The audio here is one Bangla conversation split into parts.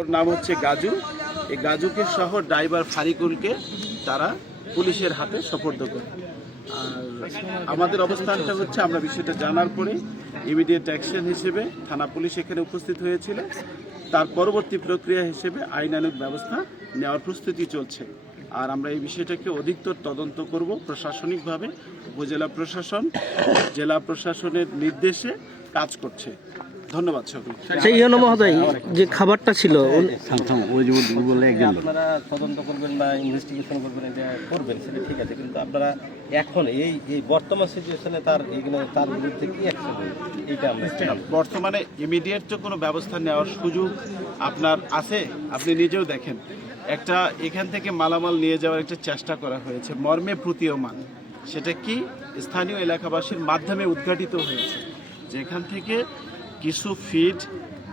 ওর নাম হচ্ছে গাজু। এই গাজুকে সহ ড্রাইভার ফারিকুলকে তারা পুলিশের হাতে সোপর্দ করে। আর আমাদের অবস্থানটা হচ্ছে, আমরা বিষয়টা জানার পরে ইমিডিয়েট অ্যাকশন হিসেবে থানা পুলিশ এখানে উপস্থিত হয়েছিল। তার পরবর্তী প্রক্রিয়া হিসেবে আইনানুগ ব্যবস্থা নেওয়ার প্রস্তুতি চলছে। আর আমরা এই বিষয়টাকে অধিকতর তদন্ত করব। প্রশাসনিকভাবে উপজেলা প্রশাসন, জেলা প্রশাসনের নির্দেশে কাজ করছে। ধন্যবাদ সকলকে। সেই জন্য মহোদয়, যে খাবারটা ছিল আপনারা তদন্ত করবেন বা ইনভেস্টিগেশন করবেন, এটা করবেন, সেটা ঠিক আছে, কিন্তু আপনারা এখন এই বর্তমান সিচুয়েশনে তার বিরুদ্ধে কি অ্যাকশন হবে এইটা আমরা বর্তমানে ইমিডিয়েট তো কোনো ব্যবস্থা নেওয়ার সুযোগ আপনার আছে। আপনি নিজেও দেখেন, একটা এখান থেকে মালামাল নিয়ে যাওয়ার একটা চেষ্টা করা হয়েছে, মর্মে প্রতীয়মান। সেটা কি স্থানীয় এলাকাবাসীর মাধ্যমে উদ্ঘাটিত হয়েছে, যেখান থেকে কিছু ফিড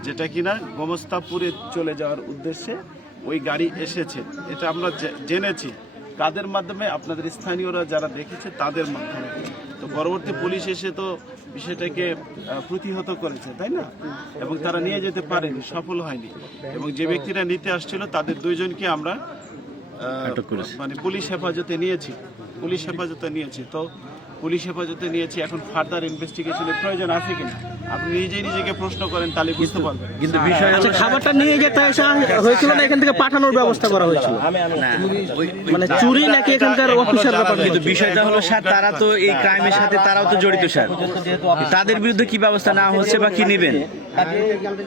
যেটা কিনা গোমস্তাপুরে চলে যাওয়ার উদ্দেশ্যে ওই গাড়ি এসেছে। এটা আমরা জেনেছি কাদের মাধ্যমে, আপনাদের স্থানীয়রা যারা দেখেছে তাদের মাধ্যমে। তো পরবর্তী পুলিশ এসে তো বিষয়টাকে প্রতিহত করেছে, তাই না? এবং তারা নিয়ে যেতে পারেনি, সফল হয়নি। এবং যে ব্যক্তিরা নিতে আসছিল তাদের দুইজনকে আমরা মানে পুলিশ হেফাজতে নিয়েছি। তো পুলিশ হেফাজতে নিয়েছি। এখন ফার্দার ইনভেস্টিগেশনের প্রয়োজন আছে কিনা আপনি নিজেকে প্রশ্ন করেন, তাহলে বুঝতে পারবেন। কিন্তু বিষয় হচ্ছে খাবারটা নিয়ে যেতে হয়েছিল না, এখান থেকে পাঠানোর ব্যবস্থা করা হয়েছিল, মানে চুরি নাকি এখানকার অফিসাররা। কিন্তু বিষয়টা হলো স্যার, তারা তো এই ক্রাইমের সাথে তারাও তো জড়িত স্যার। তাদের বিরুদ্ধে কি ব্যবস্থা নেওয়া হচ্ছে বা কি নেবেন?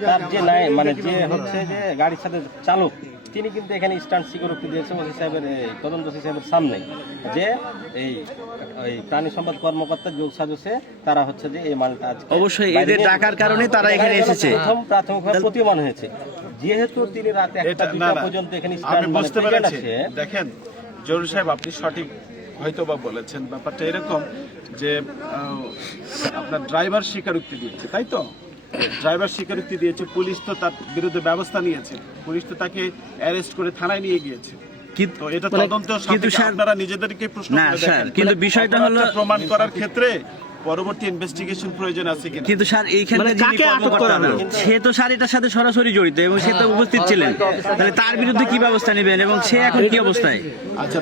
তার যে নাই মানে যে হচ্ছে যে গাড়ির সাথে চালক, তিনি কিন্তু এখানে স্ট্যান্ড সিকিউরিটি দিয়েছে ওসি সাহেবের, তদন্ত ওসি সাহেবের সামনে, যে এই প্রাণী সম্পদ কর্মকর্তা যোগ সাজসে তারা হচ্ছে যে এই মালটা অবশ্যই এদের ডাকার কারণে তারা এখানে এসেছে। প্রাথমিকভাবে প্রতিমান হয়েছে, যেহেতু তিনি রাতে 1টা পর্যন্ত এখানে আমি বুঝতে পেরেছি। দেখেন জরুরি সাহেব, আপনি সঠিক হয়তো বা বলেছেন। ব্যাপারটা এরকম যে আপনার ড্রাইভার স্বীকারোক্তি দিয়েছে, তাই তো? ড্রাইভার স্বীকারোক্তি দিয়েছে, পুলিশ তো তার বিরুদ্ধে ব্যবস্থা নিয়েছে, পুলিশ তো তাকে অ্যারেস্ট করে থানায় নিয়ে গিয়েছে। কিন্তু এটা তদন্ত আপনারা নিজেদেরকে প্রশ্ন করে দেখেন। কিন্তু বিষয়টা হলো প্রমাণ করার ক্ষেত্রে পরবর্তী ইনভেস্টিগেশন প্রয়োজন আছে কিনা। কিন্তু স্যার এইখানে কাকে আটক করা হলো? সে তো স্যার এটার সাথে সরাসরি জড়িত এবং সে তো উপস্থিত ছিলেন, তাহলে তার বিরুদ্ধে কি ব্যবস্থা নেবেন এবং সে এখন কি অবস্থায়? আচ্ছা,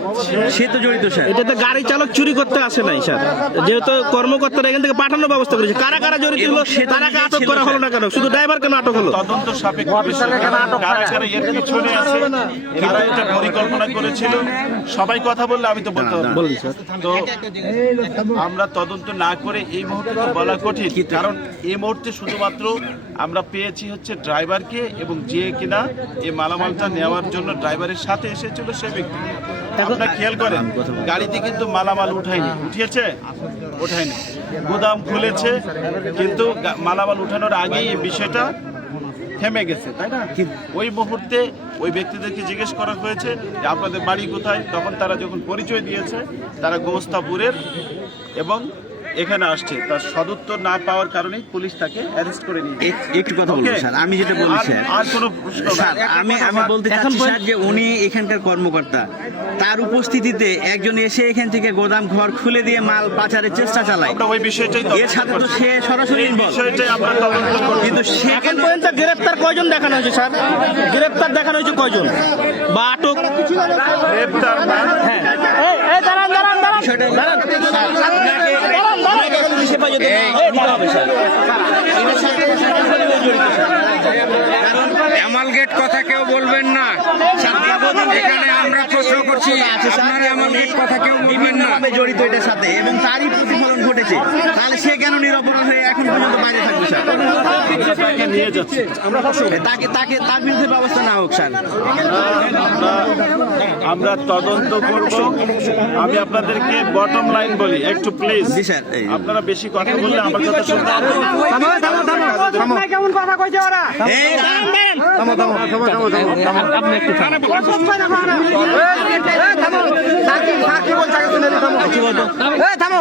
সে তো জড়িত স্যার। এটাতে গাড়ি চালক চুরি করতে আসে নাই স্যার, যেহেতু কর্মকর্তারা এখান থেকে পাঠানোর ব্যবস্থা করেছে। কারা কারা জড়িত হলো তারাকে আটক করা হলো না কেন? শুধু ড্রাইভার কেন আটক হলো? তদন্ত সাপেক্ষ কারা কারা এর পিছনে আছে, কারা এটা পরিকল্পনা করেছিল, সবাই কথা বললে আমি তো বলতে পারবো। তো আমরা তদন্ত না করে এই মুহূর্তে বলা কঠিন, কারণ এই মুহূর্তে শুধুমাত্র আমরা পেয়েছি হচ্ছে ড্রাইভারকে, এবং যে কিনা এই মালামালটা নেওয়ার জন্য ড্রাইভারের সাথে এসেছিল সে ব্যক্তি। আপনারা খেয়াল করেন, গাড়িতে কিন্তু মালামাল উঠিয়েছে, গুদাম খুলেছে, কিন্তু মালামাল উঠানোর আগেই এই বিষয়টা থেমে গেছে, তাই না? ওই মুহূর্তে ওই ব্যক্তিদেরকে জিজ্ঞেস করা হয়েছে যে আপনাদের বাড়ি কোথায়। তখন তারা যখন পরিচয় দিয়েছে তারা গোমস্তাপুরের এবং এখানে আসছে, তার সদুত্তর না পাওয়ার কারণেই পুলিশ তাকে অ্যারেস্ট করে নিয়ে একটু কথা বলবো স্যার, আমি যেটা বলি স্যার, আর কোনো প্রশ্ন স্যার আমি বলতে চাচ্ছি স্যার যে উনি এখানকার কর্মকর্তা, তার উপস্থিতিতে একজন এসে এখান থেকে গোদাম ঘর খুলে দিয়ে মাল পাচারের চেষ্টা চালায়, আমরা ওই বিষয়টাই এর সাথে তো সে সরাসরি বিষয়টাই আমরা তদন্ত করব। কিন্তু এখন পর্যন্ত গ্রেফতার কয়জন দেখানো হয়েছে স্যার? গ্রেফতার দেখানো হয়েছে কয়জন বা আটক? গ্রেফতার না, হ্যাঁ, এই দাঁড়ান বিষয়টা অ্যামালগেট কথা কেউ বলবেন না, এখানে আমরা প্রশ্ন করছি, আপনারা অ্যামালগেট কথা কেউ বলবেন না। জড়িত এটার সাথে এবং তারই প্রতিফলন ঘটেছে, তাহলে সে কেন নিরপরাধ হয়ে এখন পর্যন্ত বাইরে থাকবে স্যার? তাকে নিয়ে যাচ্ছে, তার বিরুদ্ধে ব্যবস্থা না হোক স্যার। আমরা তদন্ত করব। আমি আপনাদেরকে বটম লাইন বলি, একটু প্লিজ আপনারা বেশি কথা বললে আমার কথা শুনতে হবে। কেমন কথা কইছে ওরা? থামো।